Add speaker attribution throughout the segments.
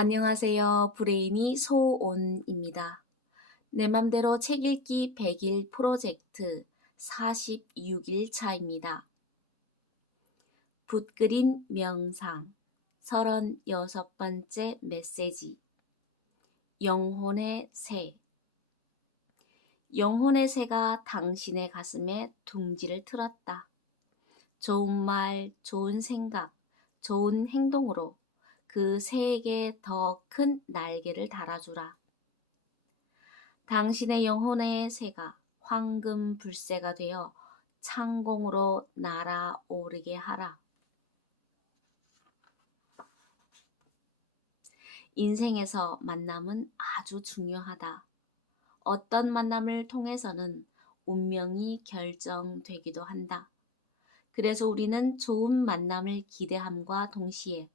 Speaker 1: 안녕하세요. 브레인이 소온입니다. 내 맘대로 책 읽기 100일 프로젝트 46일 차입니다. 붓그림 명상 36번째 메시지 영혼의 새 영혼의 새가 당신의 가슴에 둥지를 틀었다. 좋은 말, 좋은 생각, 좋은 행동으로 그 새에게 더큰 날개를 달아주라. 당신의 영혼의 새가 황금 불새가 되어 창공으로 날아오르게 하라. 인생에서 만남은 아주 중요하다. 어떤 만남을 통해서는 운명이 결정되기도 한다. 그래서 우리는 좋은 만남을 기대함과 동시에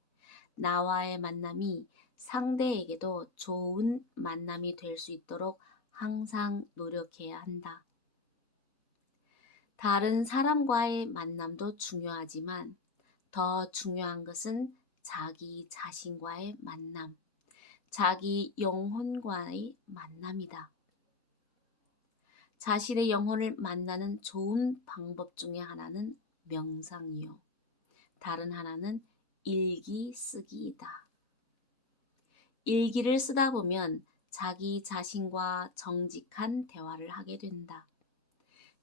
Speaker 1: 나와의 만남이 상대에게도 좋은 만남이 될 수 있도록 항상 노력해야 한다. 다른 사람과의 만남도 중요하지만 더 중요한 것은 자기 자신과의 만남, 자기 영혼과의 만남이다. 자신의 영혼을 만나는 좋은 방법 중에 하나는 명상이요. 다른 하나는 일기 쓰기이다. 일기를 쓰다 보면 자기 자신과 정직한 대화를 하게 된다.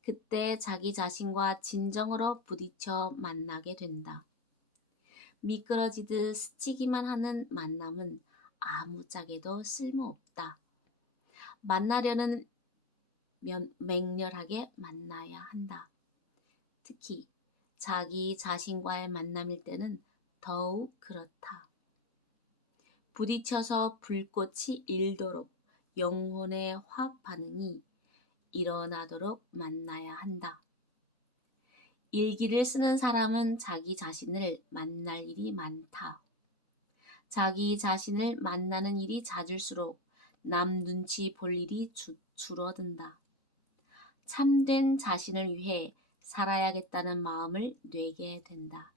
Speaker 1: 그때 자기 자신과 진정으로 부딪혀 만나게 된다. 미끄러지듯 스치기만 하는 만남은 아무짝에도 쓸모없다. 만나려는 면, 맹렬하게 만나야 한다. 특히 자기 자신과의 만남일 때는 더욱 그렇다. 부딪혀서 불꽃이 일도록 영혼의 화학 반응이 일어나도록 만나야 한다. 일기를 쓰는 사람은 자기 자신을 만날 일이 많다. 자기 자신을 만나는 일이 잦을수록 남 눈치 볼 일이 주, 줄어든다. 참된 자신을 위해 살아야겠다는 마음을 뇌게 된다.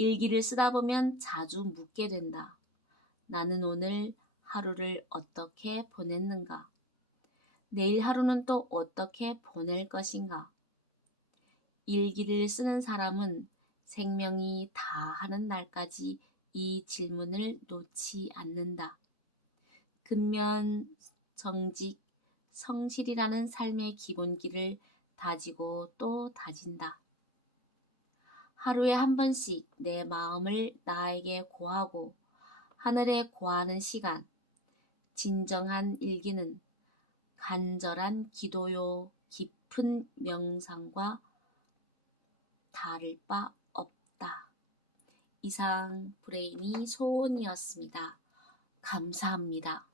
Speaker 1: 일기를 쓰다 보면 자주 묻게 된다. 나는 오늘 하루를 어떻게 보냈는가? 내일 하루는 또 어떻게 보낼 것인가? 일기를 쓰는 사람은 생명이 다 하는 날까지 이 질문을 놓지 않는다. 근면, 정직, 성실이라는 삶의 기본기를 다지고 또 다진다. 하루에 한 번씩 내 마음을 나에게 고하고 하늘에 고하는 시간, 진정한 일기는 간절한 기도요, 깊은 명상과 다를 바 없다. 이상 브레인이 소원이었습니다. 감사합니다.